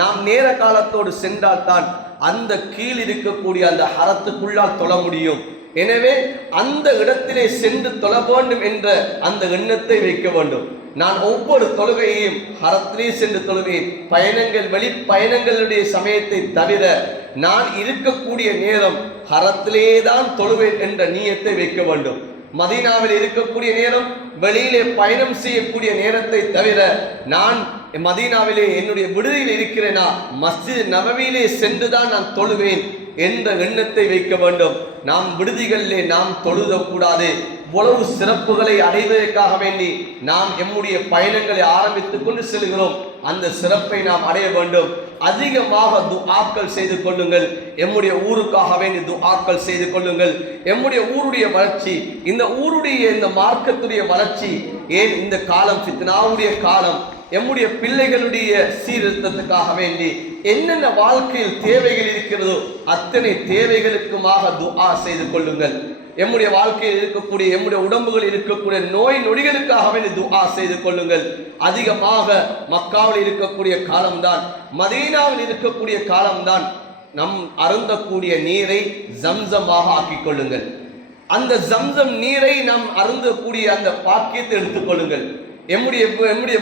நாம் நேர காலத்தோடு சென்றால்தான் அந்த கீழ் இருக்கக்கூடிய அந்த ஹரத்துக்குள்ளால் தொழ முடியும். எனவே அந்த இடத்திலே சென்று தொழ வேண்டும் என்ற அந்த எண்ணத்தை வைக்க வேண்டும். நான் ஒவ்வொரு தொழுகையையும் ஹரத்திலே சென்று தொழுவேன். பயணங்கள், வெளி பயணங்களுடைய சமயத்தை தவிர நான் இருக்கக்கூடிய நேரம் ஹரத்திலே தான் தொழுவேன் என்ற நியத்தை வைக்க வேண்டும். மதீனாவில் இருக்கக்கூடிய நேரம், வெளியிலே பயணம் செய்யக்கூடிய நேரத்தை தவிர நான் மதீனாவிலே என்னுடைய விடுதியில் இருக்கிறேனா, மஸ்ஜித் நபவியிலே சென்றுதான் நான் தொழுவேன் என்ற எண்ணத்தை வைக்க வேண்டும். நாம் விடுதிகளிலே நாம் தொழுதக்கூடாது. இவ்வளவு சிறப்புகளை அடைவதற்காக வேண்டி நாம் எம்முடைய பயணங்களை ஆரம்பித்துக் கொண்டு செல்கிறோம். அந்த சிறப்பை நாம் அடைய வேண்டும். அதிகமாக துஆக்கள் செய்து கொள்ளுங்கள். எம்முடைய ஊருக்காக வேண்டி துஆக்கள் செய்து கொள்ளுங்கள். எம்முடைய ஊருடைய வளர்ச்சி, இந்த ஊருடைய இந்த மார்க்கத்துடைய வளர்ச்சி, ஏன் இந்த காலம் ஃபித்னாவுடைய காலம், எம்முடைய பிள்ளைகளுடைய சீர்திருத்தத்துக்காக வேண்டி என்னென்ன வாழ்க்கையில் தேவைகள் இருக்கிறதோ அத்தனை தேவைகளுக்குமாக துஆ செய்து கொள்ளுங்கள். எம்முடைய வாழ்க்கையில் இருக்கக்கூடிய எம்முடைய உடம்புகளில் இருக்கக்கூடிய நோய் நொடிகளுக்காக வேண்டி துஆ செய்து கொள்ளுங்கள். அதிகமாக மக்காவில் இருக்கக்கூடிய காலம்தான், மதீனாவில் இருக்கக்கூடிய காலம்தான். நம் அருந்தக்கூடிய நீரை ஜம்சமாக ஆக்கிக் கொள்ளுங்கள். அந்த ஜம்சம் நீரை நாம் அருந்தக்கூடிய அந்த பாக்கியத்தை எடுத்துக் கொள்ளுங்கள். எம்முடைய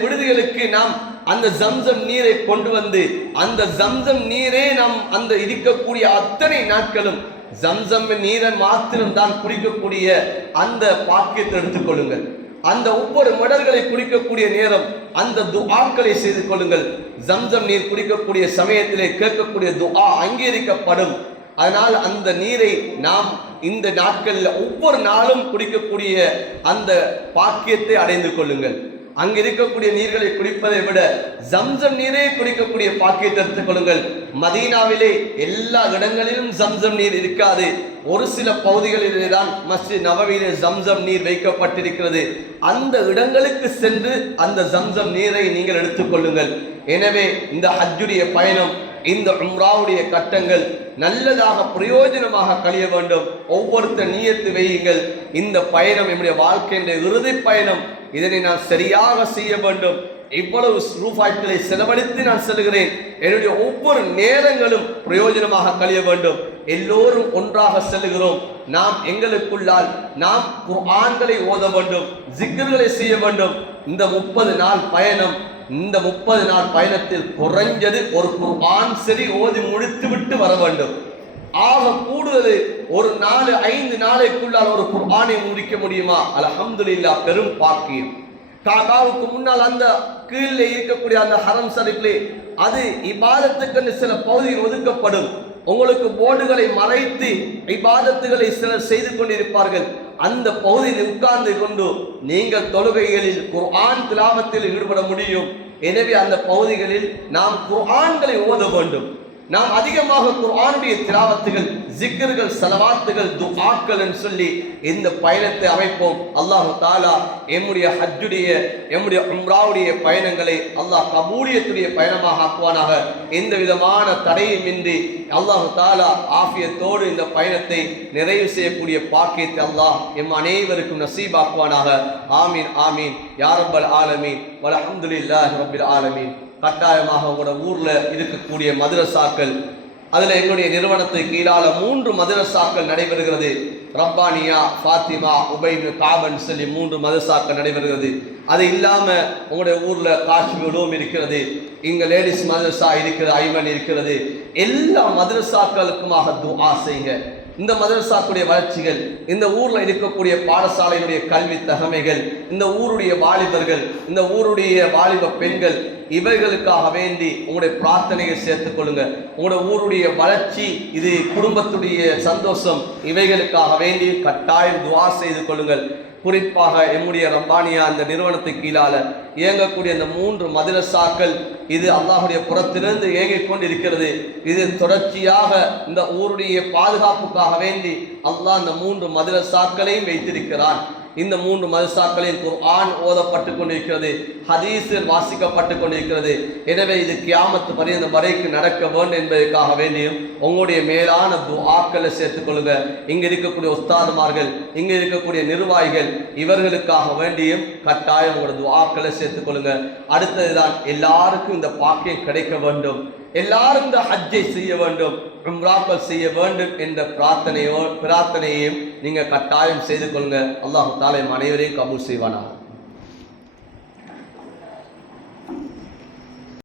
விடுதிகளுக்கு நாம் அந்த ஜம்சம் நீரை கொண்டு வந்து அந்த ஜம்சம் நீரே நாம் அந்த இருக்கக்கூடிய அத்தனை நாட்களும் ஜம்சம் நீரை மாத்திரம் தான் குடிக்கக்கூடிய அந்த பாக்கியத்தை எடுத்துக் கொள்ளுங்கள். அந்த ஒவ்வொரு மடல்களை குடிக்கக்கூடிய நேரம் அந்த துஆக்களை செய்து கொள்ளுங்கள். ஜம்சம் நீர் குடிக்கக்கூடிய சமயத்திலே கேட்கக்கூடிய துஆ அங்கீகரிக்கப்படும். அதனால் அந்த நீரை நாம் இந்த நாட்களில் ஒவ்வொரு நாளும் குடிக்கக்கூடிய அந்த பாக்கியத்தை அடைந்து கொள்ளுங்கள். அங்க இருக்கக்கூடிய நீர்களை குடிப்பதை விட ஜம்சம் நீரே குடிக்கக்கூடிய பாக்கியத்தை எடுத்துக் கொள்ளுங்கள். மதீனாவிலே எல்லா இடங்களிலும் ஜம்சம் நீர் இருக்காது. ஒரு சில பகுதிகளிலே தான் மஸ்ஜித் நபவியிலே ஜம்சம் நீர் வைக்கப்பட்டிருக்கிறது. அந்த இடங்களுக்கு சென்று அந்த ஜம்சம் நீரை நீங்கள் எடுத்துக் கொள்ளுங்கள். எனவே இந்த ஹஜ்ஜுடைய பயணம், இந்த உம்ராவுடைய கட்டங்கள் நல்லதாக பிரயோஜனமாக கழிய வேண்டும். ஒவ்வொருத்தர் நியத்து வையுங்கள், இந்த பயணம் என்னுடைய வாழ்க்கையின் இறுதி பயணம், இதனை நான் சரியாக செய்ய வேண்டும். இவ்வளவு ரூபாய்களை செலவழித்து நான் செல்கிறேன், என்னுடைய ஒவ்வொரு நேரங்களும் பிரயோஜனமாக கழிய வேண்டும். எல்லோரும் ஒன்றாக செல்கிறோம். நாம் எங்களுக்குள்ளால் நாம் குர்ஆன்களை ஓத வேண்டும், ஜிக்ர்களை செய்ய வேண்டும். இந்த 30 நாள் பயணம், இந்த 30 நாள் பயணத்தில் குறைஞ்சது ஒரு குர்ஆன் சரி ஓதி முடித்து விட்டு வர வேண்டும். ஆக கூடுதல் ஒரு 4-5 நாளைக்குள்ளால் ஒரு குர்ஆனை முடிக்க முடியுமா? அல்ஹம்துலில்லாஹ், பெரும் பாக்கியம். காபாவுக்கு முன்னால் அந்த கீழே இருக்கக்கூடிய அந்த ஹரம் ஷரீஃபிலே அது இபாதத்துக்கு சில பகுதியில் ஒதுக்கப்படும். உங்களுக்கு போர்டுகளை மறைத்து இபாதத்துகளை சிலர் செய்து கொண்டிருப்பார்கள். அந்த பகுதியில் உட்கார்ந்து கொண்டு நீங்கள் தொழுகைகளில் குர்ஆன் திலாவத்தில் ஈடுபட முடியும். எனவே அந்த பகுதிகளில் நாம் குர்ஆன்களை ஓத வேண்டும். நாம் அதிகமாக குர்ஆனுடைய திலாவத்துகள், ஜிக்ர்கள், ஸலவாத்துகள், துஆக்கள் என்று சொல்லி இந்த பயணத்தை அமைப்போம். அல்லாஹ் தஆலா எம்முடைய ஹஜ்ஜுடைய எம்முடைய உம்ராவுடைய பயணங்களை அல்லாஹ் கபூலியத்துடைய பயணமாக ஆக்குவானாக. எந்த விதமான தடையுமின்றி அல்லாஹ் தஆலா ஆஃபியத்தோடு இந்த பயணத்தை நிறைவு செய்யக்கூடிய பாக்கியத்தை அல்லாஹ் எம் அனைவருக்கும் நசீபாக்குவானாக. ஆமீன் ஆமீன் யா ரப்பல் ஆலமீன் வல்ஹம்துலில்லாஹி ரப்பில் ஆலமீன். கட்டாயமாக உங்களோட ஊர்ல இருக்கக்கூடிய மதரசாக்கள், அதுல எங்களுடைய நிறுவனத்தை கீழால 3 மதரசாக்கள் நடைபெறுகிறது. ரப்பானியா, ஃபாத்திமா, உபைன், காபன் சொல்லி 3 மதரசாக்கள் நடைபெறுகிறது. அது இல்லாம உங்களுடைய ஊர்ல காஷ்மீரும் இருக்கிறது, இங்க லேடிஸ் மதரசா இருக்கிறது, ஐமன் இருக்கிறது. எல்லா மதரசாக்களுக்குமாக துஆ செய்யுங்க. இந்த மதரசாக்குடைய வளர்ச்சிகள், இந்த ஊர்ல இருக்கக்கூடிய பாடசாலையினுடைய கல்வி தகமைகள், இந்த ஊருடைய வாலிபர்கள், இந்த ஊருடைய வாலிப பெண்கள், இவர்களுக்காக வேண்டி உங்களுடைய பிரார்த்தனையை சேர்த்துக் கொள்ளுங்க. உங்களுடைய ஊருடைய வளர்ச்சி, இது குடும்பத்துடைய சந்தோஷம், இவைகளுக்காக வேண்டி கட்டாயம் துஆ செய்து கொள்ளுங்கள். குறிப்பாக எம்முடைய ரப்பானியா அந்த நிறுவனத்தை கீழால இயங்கக்கூடிய அந்த 3 மதரசாக்கள், இது அல்லாஹுடைய புறத்திலிருந்து இயங்கிக் கொண்டிருக்கிறது. இது தொடர்ச்சியாக இந்த ஊருடைய பாதுகாப்புக்காக வேண்டி அல்லாஹ் இந்த 3 மதரசாக்களையும் வைத்திருக்கிறான். இந்த 3 மதரசாக்களில் குர்ஆன் ஓதப்பட்டு கொண்டிருக்கிறது, ஹதீஸில் வாசிக்கப்பட்டு கொண்டிருக்கிறது. எனவே இது கியாமத்து பரியந்தம் வரைக்கும் நடக்க வேண்டும் என்பதற்காக வேண்டியும் உங்களுடைய மேலான துஆக்களை சேர்த்துக் கொள்ளுங்க. இங்க இருக்கக்கூடிய உஸ்தாதுமார்கள், இங்க இருக்கக்கூடிய நிர்வாகிகள், இவர்களுக்காக வேண்டியும் கட்டாயம் உங்களோட துஆக்களை சேர்த்துக் கொள்ளுங்க. அடுத்ததுதான் எல்லாருக்கும் இந்த பாக்கியம் கிடைக்க வேண்டும், எல்லாரும் இந்த ஹஜ்ஜை செய்ய வேண்டும், உம்ராக்கள் செய்ய வேண்டும் என்ற பிரார்த்தனையையும் நீங்க கட்டாயம் செய்து கொள்ளுங்க. அல்லாஹ் தஆலா அனைவரையும் கபூல் செய்வானாக.